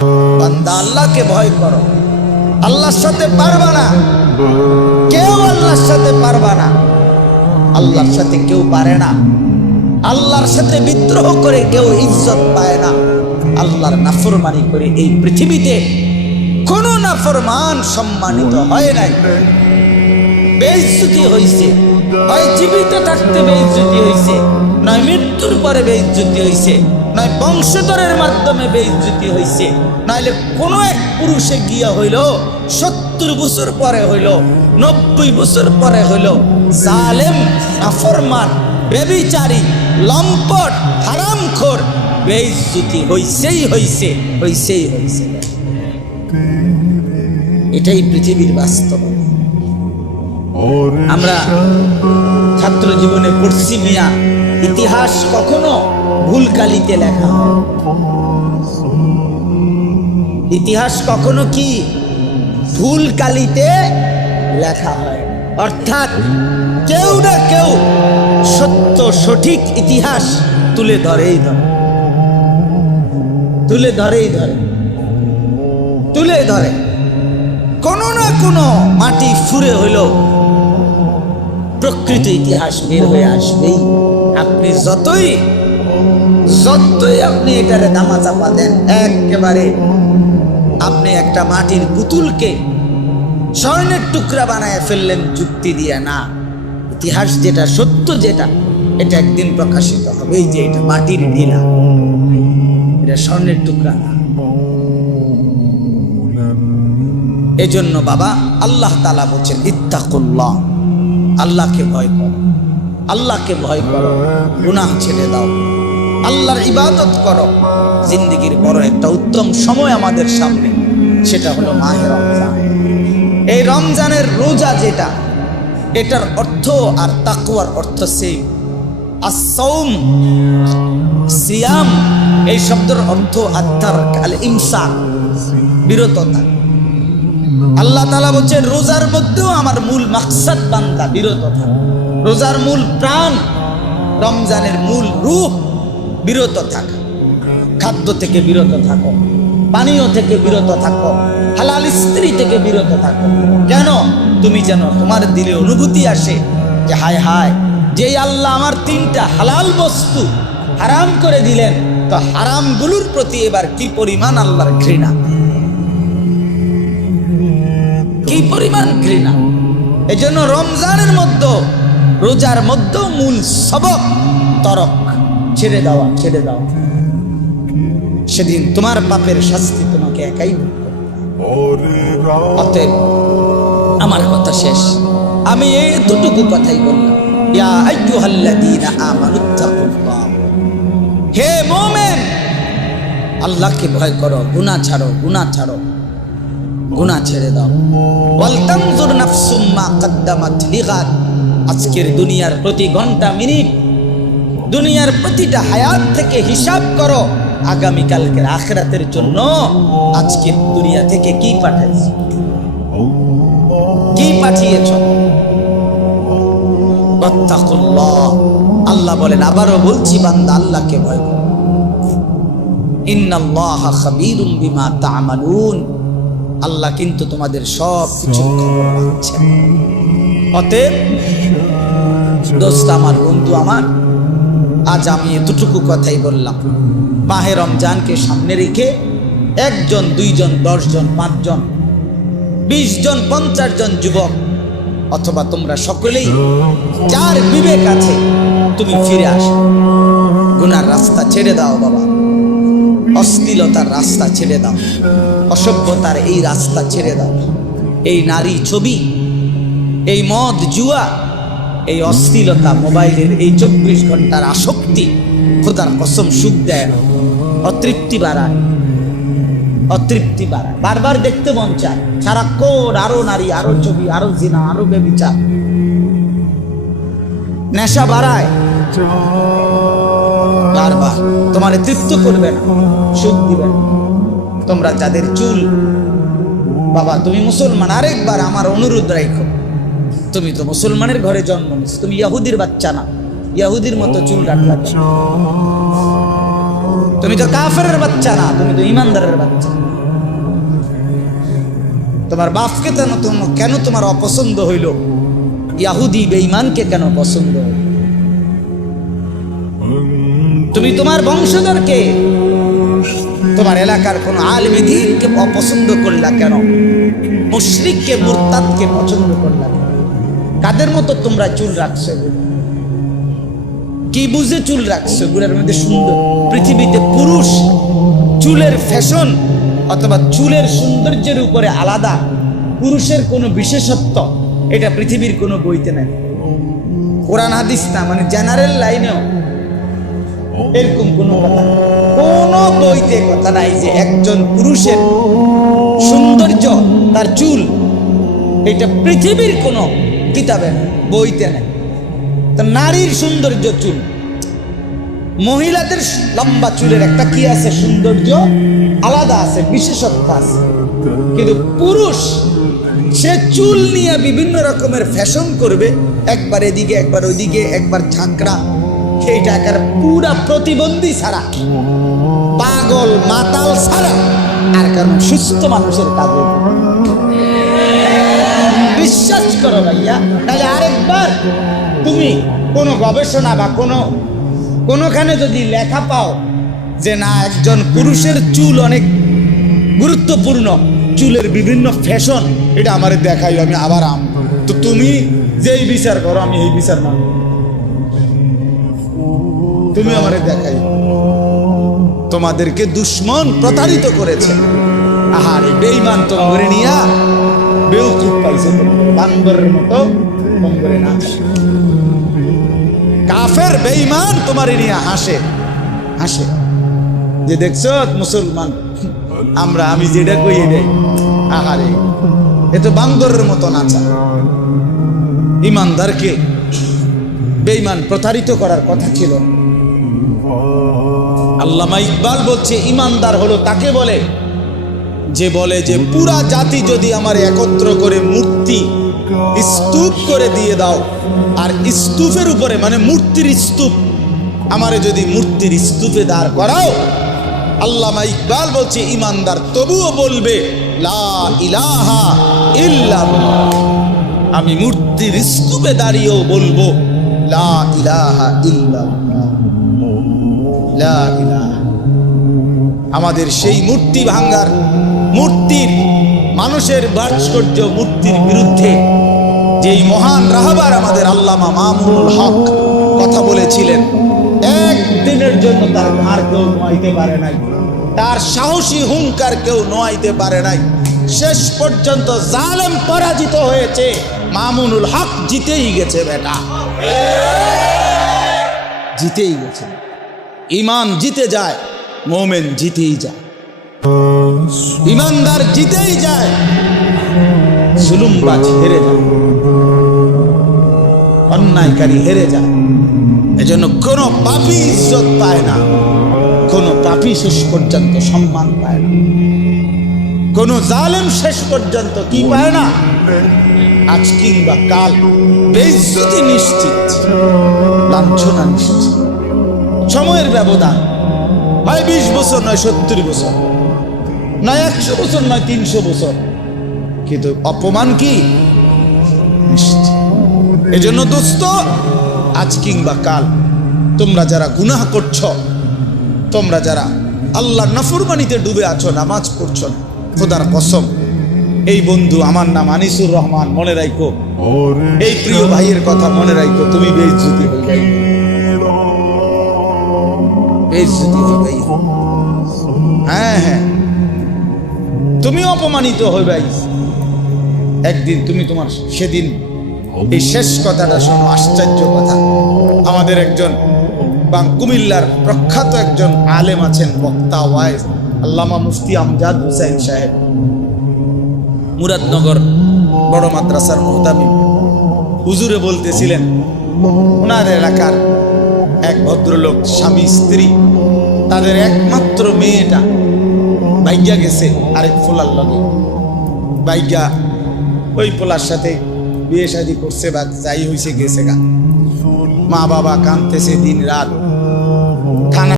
বান্দা আল্লাহকে ভয় করো, আল্লাহর সাথে পারবা না, কেউ আল্লাহর সাথে পারবা না, আল্লাহর সাথে কেউ পারে না, আল্লাহর সাথে বিদ্রোহ করে কেউ ইজ্জত পায় না। আল্লাহর নাফরমানি করে এই পৃথিবীতে কোনো নাফরমান সম্মানিত হয় নাই, বেইজ্জতি হইছে। হয় জীবিত থাকতে বেইজ্জতি হইছে, নয় মৃত্যুর পরে বেইজ্জতি হইছে, নয় বংশধরের মাধ্যমে বেইজ্জতি হইছে, নাইলে কোনো এক পুরুষে গিয়া হইল 70 বছর পরে হইল, 90 বছর পরে হইল, জালেম, নাফরমান, ব্যভিচারী, লম্পট, হারামখোর, বেইজ্জতি হইছেই হইছে, হইছেই হইছে। এটাই পৃথিবীর বাস্তবতা। আমরা ছাত্র জীবনে পড়ছি মিয়া, ইতিহাস কখনো ভুল কালিতে লেখা হয়, ইতিহাস কখনো কি ভুল কালিতে লেখা হয়। অর্থাৎ কেউ না কেউ সত্য সঠিক ইতিহাস তুলে ধরেই ধরে, তুলে ধরেই ধরে, তুলে ধরে। কোনো না কোনো মাটি ফুরে হইল প্রকৃত ইতিহাস বের হয়ে আসবেই। আপনি যতই আপনি এটারে দামা চাপা দেন, একেবারে আপনি একটা মাটির পুতুলকে স্বর্ণের টুকরা বানায় ফেললেন যুক্তি দিয়ে, না, ইতিহাস যেটা সত্য, যেটা এটা একদিন প্রকাশিত হবে, যে এটা মাটির ঢিলা, এটা স্বর্ণের টুকরা না। এজন্য বাবা আল্লাহ তাআলা বলছেন ইত্তাকুল্লাহ, আল্লাহকে ভয় করো, আল্লাহকে ভয় করো, গুনাহ ছেড়ে দাও, আল্লাহর ইবাদত করো। জিন্দেগির বড় একটা উত্তম সময় আমাদের সামনে, সেটা হলো মাহে রমজান। এই রমজানের রোজা যেটা, এটার অর্থ আর তাকওয়ার অর্থ সেম। as-সাওম, সিয়াম, এই শব্দের অর্থ আত-তারক, আল-ইমসাক, বিরত থাকা। আল্লাহ তাআলা বলছেন রোজার মধ্যেও আমার মূল মাকসাদ বান্দা বিরত থাকা। রোজার মূল প্রাণ, রমজানের মূল রূহ বিরত থাকা। খাদ্য থেকে বিরত থাকো, পানীয় থেকে বিরত থাকো, হালাল স্ত্রী থেকে বিরত থাকো। কেন? তুমি যেন তোমার দিলে অনুভূতি আসে যে হায় হায়, যেই আল্লাহ আমার 3টা হালাল বস্তু হারাম করে দিলেন, তো হারামগুলোর প্রতি এবার কি পরিমাণ আল্লাহর ঘৃণা, কি পরিমাণ ঘৃণা। এই জন্য রমজানের মধ্যে, রোজার মধ্যে মূল সবক তরক, ছেড়ে দেওয়া, ছেড়ে দাও। সেদিন তোমার পাপের শাস্তি তোমাকে একাই ভোগ করতে হবে। অতএব আমার কথা শেষ, আমি এতটুকু কথাই বললাম, ইয়া আইয়ুহাল্লাযীনা আমানুত্তাকুল্লাহ, হে মুমিন, আল্লাহকে ভয় করো, গুনাহ ছাড়ো, গুনাহ ছাড়ো, গুনাহ ছেড়ে দাও। ওয়াল তানজুর নাফসুম মা কদ্দামাত লিগাদ, আজকের দুনিয়ার প্রতি ঘন্টা মিনিট, দুনিয়ার প্রতিটা হায়াত থেকে হিসাব করো আগামীকালকের আখিরাতের জন্য আজকের দুনিয়া থেকে কি পাঠাইছ, কি পাঠিয়েছ। ওয়াত্তাকুল্লাহ, আল্লাহ বলেন, আবারও বলছি বান্দা আল্লাহকে ভয় করো। ইন্নাল্লাহা খাবীরুম বিমা তা'মালুন, আল্লাহ কিন্তু তোমাদের সব কিছু খবর রাখছেন। অতএব দোস্ত আমার, বন্ধু আমার, আজ আমি এতটুকু কথাই বললাম। মাহে রমজানকে সামনে রেখে 1 জন, 2 জন, 10 জন, 5 জন, 20 জন, 50 জন যুবক, অথবা তোমরা সকলেই যার বিবেক আছে, তুমি ফিরে আসো, গুনার রাস্তা ছেড়ে দাও বাবা, অশ্লীলতার রাস্তা ছেড়ে দাও, অসভ্যতার এই রাস্তা ছেড়ে দাও। এই নারী ছবি, এই মদ জুয়া, এই অশ্লীলতা, মোবাইলের এই 24 ঘন্টার আসক্তি খোদার কসম সুখ দেয় না, অতৃপ্তি বাড়ায়, অতৃপ্তি বাড়ায়, বারবার দেখতে মন চায়, সারাক্ষণ আরো নারী, আরো ছবি, আরো জিনা, আরো ব্যভিচার, নেশা বাড়ায়, বারবার তোমার তৃপ্ত করবে না, সুখ দিবে না। তোমরা যাদের চুল, বাবা তুমি মুসলমান, আরেকবার আমার অনুরোধ রাখো, তুমি তো মুসলমানের ঘরে জন্ম নিয়েছো, তুমি ইহুদির বাচ্চা না, ইহুদির মতো চুল রাখলা। তুমি তো কাফেরের বাচ্চা না, তুমি তো ইমানদারের বাচ্চা। তোমার বাপকে কেন তোমার অপছন্দ হইল? ইয়াহুদি বেঈমানকে কেন পছন্দ হইল? তুমি তোমার বংশধরকে, তোমার এলাকার কোন আলেমে দ্বীনকে অপছন্দ করলা কেন? মুশরিককে, মুরতাদকে পছন্দ করলা কেন? কাদের মতো তোমরা চুল রাখছো? কি বুঝে চুল রাখছো? গুলের মধ্যে সুন্দর, পৃথিবীতে পুরুষ চুলের ফ্যাশন অথবা চুলের সৌন্দর্যের উপরে আলাদা পুরুষের কোনো বিশেষত্ব এটা পৃথিবীর কোনো বইতে নাই। কোরআন হাদিস না, মানে জেনারেল লাইনেও এরকম কোনো কথা, কোনো বইতে কথা নাই যে একজন পুরুষের সৌন্দর্য তার চুল, এটা পৃথিবীর কোনো কিতাবে নেই, বইতে নেই। তো নারীর সৌন্দর্য চুল, মহিলাদের লম্বা চুলের একটা কি আছে, সৌন্দর্য আলাদা আছে, বিশেষত্ব আছে। কিন্তু পুরুষ সে চুল নিয়ে বিভিন্ন রকমের ফ্যাশন করবে, একবার এদিকে একবার ওইদিকে, একবার ঝাঁকড়া, সেইটা একার পুরা প্রতিবন্ধী ছাড়া, পাগল মাতাল ছাড়া আর কারণ সুস্থ মানুষের কাজ। বিশ্বাস করো ভাইয়া, তাহলে আরেকবার তুমি কোনো গবেষণা বা কোনোখানে যদি লেখা পাও যে না একজন পুরুষের চুল অনেক গুরুত্বপূর্ণ, চুলের বিভিন্ন ফ্যাশন, এটা আমারে দেখাই, আমি আবার তো তুমি যেই বিচার করো আমি এই বিচার মানব, তুমি আমারে দেখাই। তোমাদেরকে দুশ্মন প্রতারিত করেছে। আহারে বেঈমান তো ধরে নিয়া বেউকুফ পাইছে, বান্দরের মতো করে না। কাফের বেঈমান তোমার নিয়ে হাসে হাসে, যে দেখছো মুসলমান আমি যেটা কই দেই, আহারে এ তো বান্দরের মতো নাচা। ইমানদারকে বেঈমান প্রতারিত করার কথা ছিল। আল্লামা ইকবাল বলছে ইমানদার হলো তাকে বলে যে পুরা জাতি যদি আমার একত্র করে মূর্তি স্তূপ করে দিয়ে দাও, আর স্তূপের উপরে মানে মূর্তির স্তূপ, আমারে যদি মূর্তির স্তূপে দাঁড় করাও, আল্লামা ইকবাল বলছে ইমানদার তবুও বলবে লা ইলাহা ইল্লাল্লাহ। আমি মূর্তির স্তূপে দাঁড়িয়েও বলবো লা ইলাহা ইল্লাল্লাহ, লা ইলাহা। আমাদের সেই মূর্তি ভাঙ্গার, মূর্তির মানুষের ভাস্কর্য মূর্তির বিরুদ্ধে যেই মহান রাহবার আমাদের আল্লামা মামুনুল হক কথা বলেছিলেন, একদিনের জন্য তার ঘাড় কেউ নোয়াইতে পারে নাই, তার সাহসী হুঙ্কার কেউ নোয়াইতে পারে নাই। শেষ পর্যন্ত জালেম পরাজিত হয়েছে, মামুনুল হক জিতেই গেছে। বেটা জিতেই গেছে। ইমান জিতে যায়, মোমেন জিতেই যায়, ইমানদার জিতেই যায়, জুলুমবাজ হেরে যায়, অন্যায়কারী হেরে যায়। এজন্য কোনো পাপী ইজ্জত পায় না, কোনো পাপী শেষ পর্যন্ত সম্মান পায় না, কোনো জালেম শেষ পর্যন্ত কি পায় না, আজ কিংবা কাল বেইজ্জতি নিশ্চিত, লাঞ্ছনা নিশ্চিত। সময়ের ব্যবধান, হয় 20 বছর, নয় 70 বছর, নয় 100 বছর, নয় 300 বছর, কিন্তু অপমান কি নিশ্চিত। এজন্য দোস্ত, আজ কিংবা কাল তোমরা যারা গুনাহ করছো, তোমরা যারা আল্লাহর নাফরমানিতে ডুবে আছো, নামাজ পড়ছো না, খোদার কসম, এই বন্ধু আমার নাম আনিসুর রহমান, মনে রাখো, এই প্রিয় ভাইয়ের কথা মনে রাখো, তুমি বেইজ্জতি হয়ে যাই, বেইজ্জতি হয়ে যাই। হ্যাঁ হ্যাঁ, তুমি অপমানিত হইবাই একদিন। তুমি তোমার সেদিন এই শেষ কথাটা শোনো, আশ্চর্য কথা। আমাদের একজন কুমিল্লার প্রখ্যাত একজন আলেম আছেন, বক্তা, ওয়াইজ, আল্লামা মুফতি আমজাদ হুসাইন সাহেব, মুরাদনগর বড় মাদ্রাসার মুহতামিম। হুজুরে বলতেছিলেন ওনার এলাকার এক ভদ্রলোক, স্বামী স্ত্রী, তাদের একমাত্র মেয়েটা বাইগা গেছে আরেক ফোলার লগে, বাইগা ওই পোলার সাথে বিয়ে শাদী করছে বা যাই হয়েছে গেছে গা। মা বাবা কাঁদতেছে দিন রাত, খানা